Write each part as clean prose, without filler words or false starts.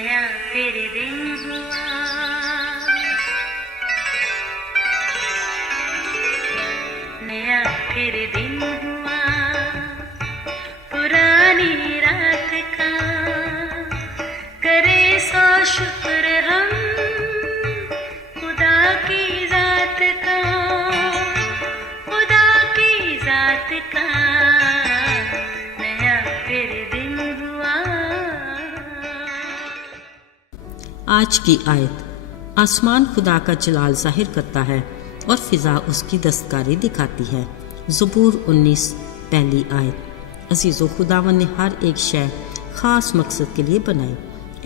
नया फिर दिन हुआ, नया फिर दिन हुआ, पुरानी रात का करे सो शुक्र हम खुदा की जात का, खुदा की जात का नया फिर दिन हुआ। आज की आयत आसमान खुदा का जलाल जाहिर करता है और फिजा उसकी दस्तकारी दिखाती है। ज़बूर 19 पहली आयत। अज़ीज़ो, खुदावन ने हर एक शय ख़ास मकसद के लिए बनाई।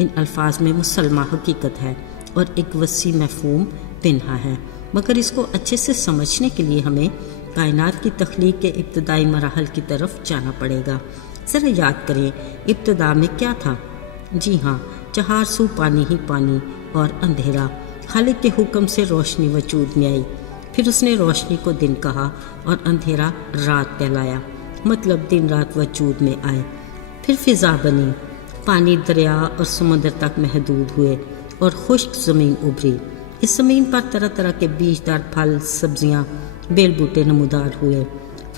इन अल्फाज में मुसलमा हकीकत है और एक वसी मफ़हूम पिन्हा है, मगर इसको अच्छे से समझने के लिए हमें कायनात की तख्लीक के इब्तदाई मराहल की तरफ जाना पड़ेगा। ज़रा याद करें, इब्तदा में क्या था? जी हाँ, चार सू पानी ही पानी और अंधेरा। खालिक के हुक्म से रोशनी वजूद में आई, फिर उसने रोशनी को दिन कहा और अंधेरा रात कहलाया, मतलब दिन रात वजूद में आए। फिर फिजा बनी, पानी दरिया और समुद्र तक महदूद हुए और खुश्क ज़मीन उभरी। इस ज़मीन पर तरह तरह के बीजदार फल, सब्जियां, बेल बूटे नमूदार हुए।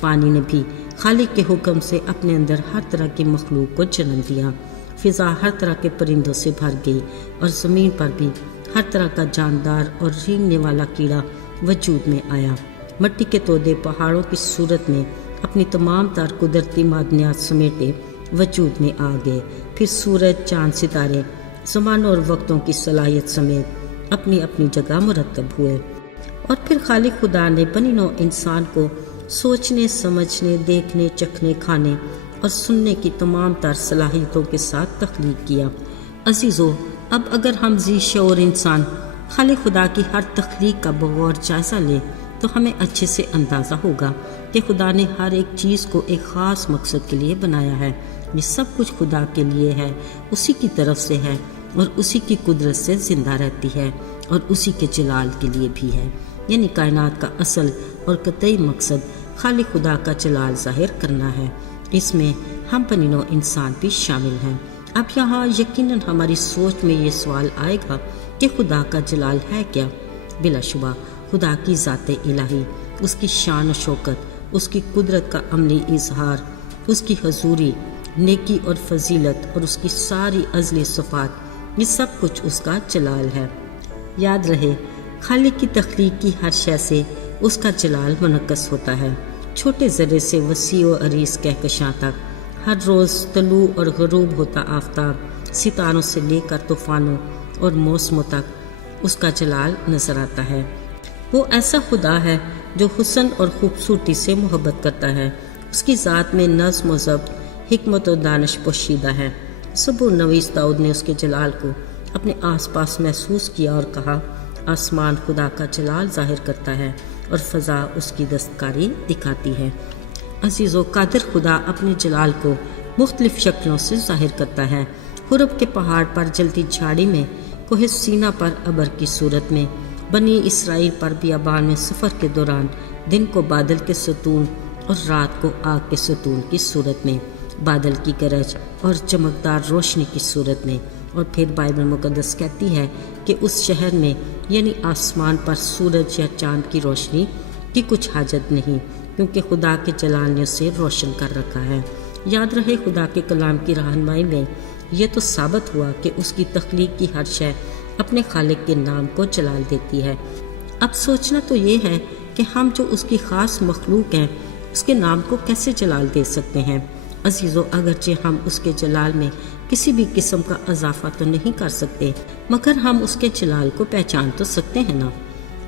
पानी ने भी खालिक के हुक्म से अपने अंदर हर तरह की मखलूक को जन्म दिया। फिजा हर तरह के परिंदों से भर गई और ज़मीन पर भी हर तरह का जानदार और रेंगने वाला कीड़ा वजूद में आया। मिट्टी के तोदे पहाड़ों की सूरत में अपनी तमाम तार कुदरती मादनियात समेटे वजूद में आ गए। फिर सूरज, चांद, सितारे ज़मानों और वक्तों की सलाहियत समेत अपनी अपनी जगह मुरतब हुए। और फिर खालिक खुदा ने बनी नौ इंसान को सोचने, समझने, देखने, चखने, खाने और सुनने की तमाम तर सलाहियतों के साथ तख्लीक किया। अजीज़ों, अब अगर हम जी शऊर इंसान खालिक खुदा की हर तख्लीक का बगौर जायज़ा लें तो हमें अच्छे से अंदाज़ा होगा कि खुदा ने हर एक चीज़ को एक ख़ास मकसद के लिए बनाया है। ये सब कुछ खुदा के लिए है, उसी की तरफ से है और उसी की कुदरत से ज़िंदा रहती है और उसी के जलाल के लिए भी है। यानी कायनात का असल और कतई मकसद खालिक खुदा का जलाल ज़ाहिर करना है। इसमें हम बनिनो इंसान भी शामिल हैं। अब यहाँ यकीनन हमारी सोच में ये सवाल आएगा कि खुदा का जलाल है क्या? बिलाशुबा खुदा की ज़ात इलाही, उसकी शान और शौकत, उसकी कुदरत का अमली इजहार, उसकी हजूरी, नेकी और फजीलत और उसकी सारी अज़ली सफ़ात, ये सब कुछ उसका जलाल है। याद रहे, खालिक की तख्लीक की हर शय से उसका जलाल मुनक्कस होता है। छोटे ज़र्रे से वसी व अरीस कहकशां तक, हर रोज़ तलू और ग़रूब होता आफ़ताब, सितारों से लेकर तूफ़ानों और मौसमों तक उसका जलाल नज़र आता है। वो ऐसा खुदा है जो हुस्न और ख़ूबसूरती से मोहब्बत करता है। उसकी ज़ात में नज़्म व ज़ब्त, हिकमत और दानिश पोशीदा है। ज़बूर नवीस दाऊद ने उसके जलाल को अपने आसपास महसूस किया और कहा, आसमान खुदा का जलाल ज़ाहिर करता है और फ़ज़ा उसकी दस्तकारी दिखाती है। अज़ीज़ो, कादिर खुदा अपने जलाल को मुख्तलिफ़ शक्लों से ज़ाहिर करता है। हुरब के पहाड़ पर जलती झाड़ी में, कोहे सीना पर अबर की सूरत में, बनी इसराइल पर बियाबान में सफ़र के दौरान दिन को बादल के सतून और रात को आग के सतून की सूरत में, बादल की गरज और चमकदार रोशनी की सूरत में। और फिर बाइबल मुक़द्दस कहती है कि उस शहर में यानी आसमान पर सूरज या चाँद की रोशनी की कुछ हाजत नहीं, क्योंकि खुदा के जलाल ने उसे रोशन कर रखा है। याद रहे, खुदा के कलाम की रहनुमाई में यह तो साबित हुआ कि उसकी तख्लीक की हर शय अपने खालिक के नाम को जलाल देती है। अब सोचना तो ये है कि हम जो उसकी ख़ास मखलूक हैं उसके नाम को कैसे जलाल दे सकते हैं। अजीज़ों, अगरचे हम उसके जलाल में किसी भी किस्म का इजाफा तो नहीं कर सकते, मगर हम उसके जलाल को पहचान तो सकते हैं ना।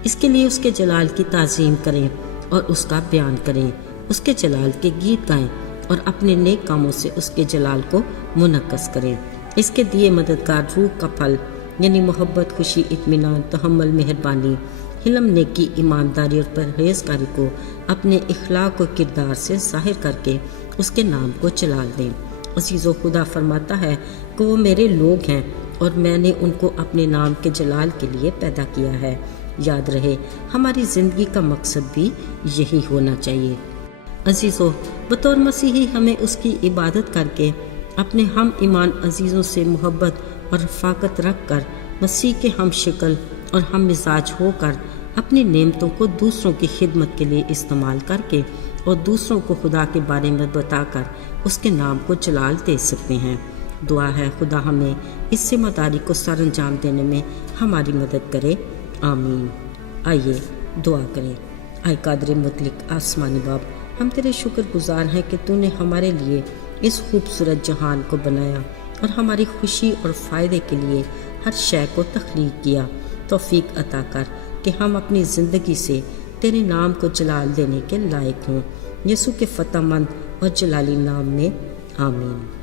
इसके लिए उसके जलाल की ताज़ीम करें और उसका बयान करें, उसके जलाल के गीत गाएं और अपने नेक कामों से उसके जलाल को मुनक्कस करें। इसके दिए मददगार रूह का फल यानी मोहब्बत, खुशी, इत्मीनान, तहम्मुल, मेहरबानी, हिलम, नेकी, ईमानदारी और परहेज़गारी को अपने इखलाक और किरदार से ज़ाहिर करके उसके नाम को जलाल दें। अज़ीज़ों, खुदा फरमाता है कि वो मेरे लोग हैं और मैंने उनको अपने नाम के जलाल के लिए पैदा किया है। याद रहे, हमारी ज़िंदगी का मकसद भी यही होना चाहिए। अज़ीज़ों, बतौर मसीही हमें उसकी इबादत करके اپنے ہم ایمان عزیزوں سے محبت اور رفاقت رکھ کر مسیح کے ہم شکل اور ہم مزاج ہو کر اپنی نعمتوں کو دوسروں کی خدمت کے لیے استعمال کر کے اور دوسروں کو خدا کے بارے میں بتا کر اس کے نام کو جلال دے سکتے ہیں۔ دعا ہے خدا ہمیں اس ذمہ داری کو سر انجام دینے میں ہماری مدد کرے، آمین۔ آئیے دعا کریں۔ اے قادر مطلق آسمانی باپ، ہم تیرے شکر گزار ہیں کہ تو نے ہمارے لیے اس خوبصورت جہان کو بنایا اور ہماری خوشی اور فائدے کے لیے ہر شے کو تخلیق کیا۔ توفیق عطا کر کہ ہم اپنی زندگی سے تیرے نام کو جلال دینے کے لائق ہوں، یسوع کے فتح مند اور جلالی نام میں، آمین۔